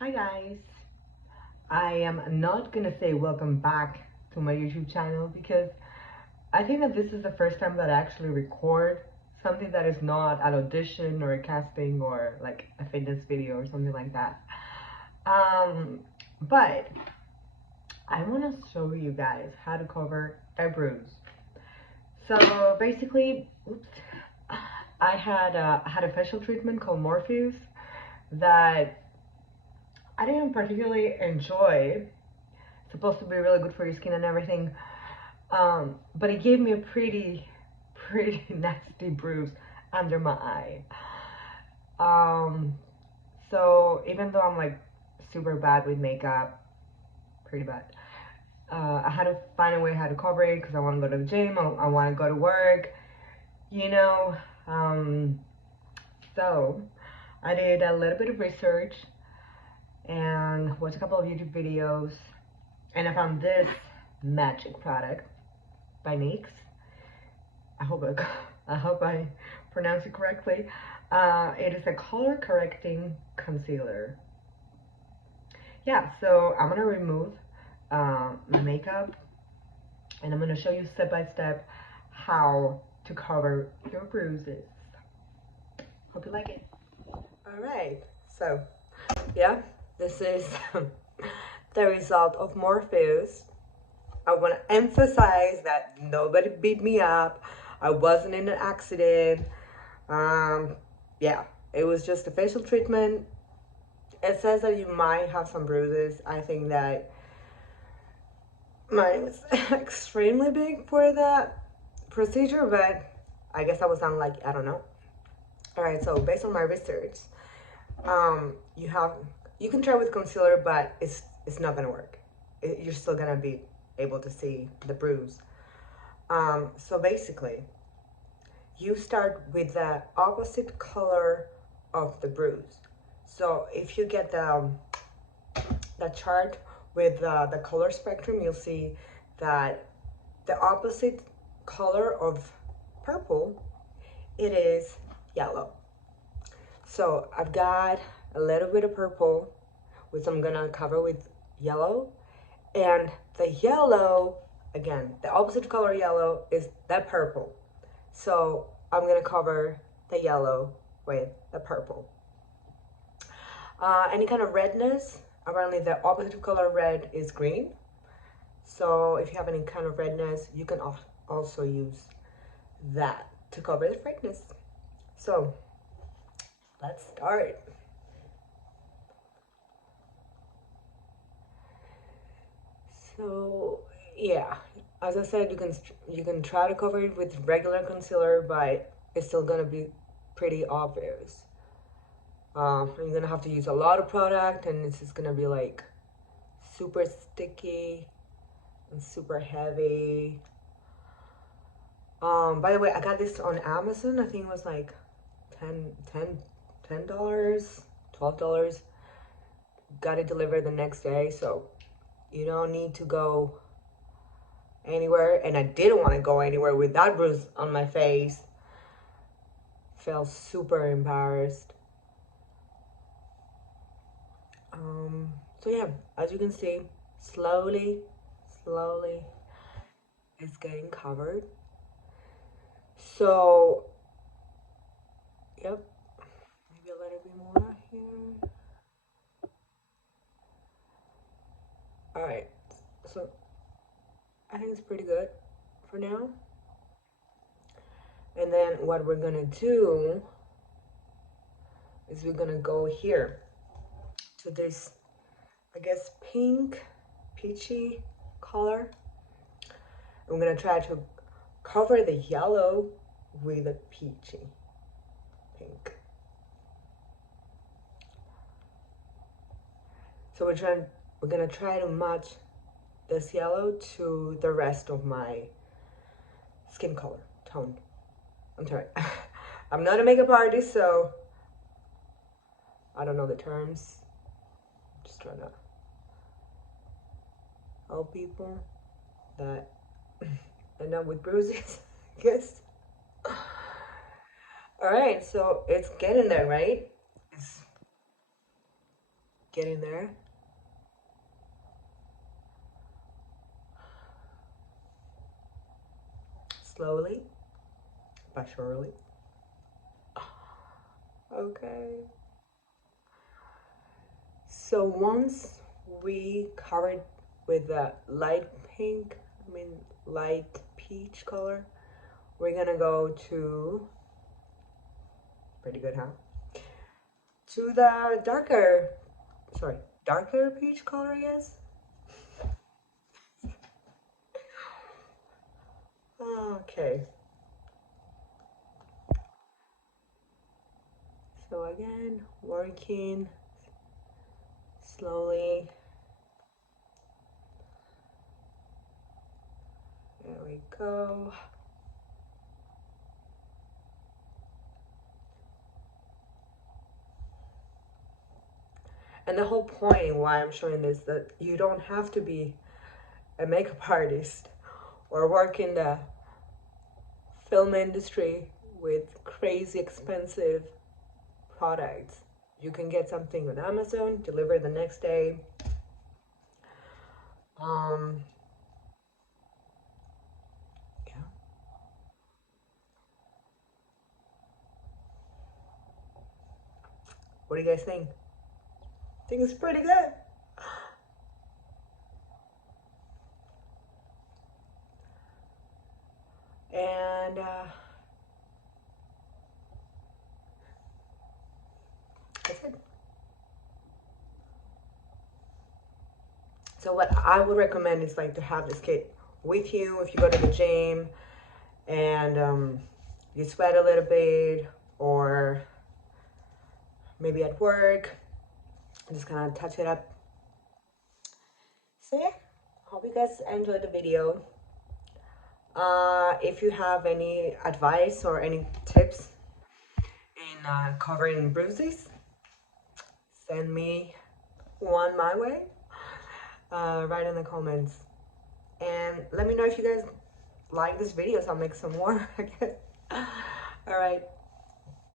Hi guys, I am not gonna say welcome back to my YouTube channel because I think that this is the first time that I actually record something that is not an audition or a casting or like a fitness video or something like that. But I want to show you guys how to cover a bruise. So basically, oops, I had a facial treatment called Morpheus that I didn't particularly enjoy. Supposed to be really good for your skin and everything. But it gave me a pretty nasty bruise under my eye. Um, so even though I'm like super bad with makeup, pretty bad, I had to find a way how to cover it because I want to go to the gym. I want to go to work, you know. Um, so I did a little bit of research and watched a couple of YouTube videos, and I found this magic product by NYX. I hope I hope I pronounce it correctly. It is a color correcting concealer. Yeah, so I'm gonna remove my makeup and I'm gonna show you step by step how to cover your bruises. Hope you like it. All right, so yeah, this is the result of Morpheus. I want to emphasize that nobody beat me up. I wasn't in an accident. Um, yeah, it was just a facial treatment. It says that you might have some bruises. I think that mine was extremely big for that procedure, but I guess I was unlucky. I don't know. All right, so based on my research, you can try with concealer, but it's not gonna work. You're still gonna be able to see the bruise. So basically, you start with the opposite color of the bruise. So if you get the chart with the color spectrum, you'll see that the opposite color of purple, it is yellow. So I've got a little bit of purple, which I'm gonna cover with yellow, and the yellow, again, the opposite color yellow is the purple. So I'm gonna cover the yellow with the purple. Any kind of redness, apparently the opposite color red is green. So if you have any kind of redness, you can also use that to cover the redness. So let's start. So yeah, as I said, you can try to cover it with regular concealer, but it's still gonna be pretty obvious. You're gonna have to use a lot of product, and it's just gonna be like super sticky and super heavy. By the way, I got this on Amazon. I think it was like $10, $12. Got it delivered the next day, so you don't need to go anywhere. And I didn't want to go anywhere with that bruise on my face. Felt super embarrassed. So yeah, as you can see, slowly it's getting covered. So yep, maybe a little bit more here. All right, so I think it's pretty good for now. And then what we're gonna do is we're gonna go here to this, I guess, pink, peachy color. I'm gonna try to cover the yellow with a peachy pink. So we're gonna try to match this yellow to the rest of my skin color tone. I'm sorry, I'm not a makeup artist, so I don't know the terms. I'm just trying to help people that end up with bruises, I guess. All right, so it's getting there, right? It's getting there. Slowly but surely. Okay. So once we covered with the light light peach color, we're gonna go to, pretty good, huh? To the darker peach color, I guess. Okay. So again, working slowly. There we go. And the whole point why I'm showing this, that you don't have to be a makeup artist or work in the film industry with crazy expensive products. You can get something on Amazon, deliver the next day. Yeah. What do you guys think? I think it's pretty good. And that's it. So what I would recommend is like to have this kit with you if you go to the gym and you sweat a little bit, or maybe at work, just kind of touch it up. So yeah, hope you guys enjoyed the video. If you have any advice or any tips in covering bruises, send me one my way. Write in the comments, and let me know if you guys like this video, so I'll make some more. All right.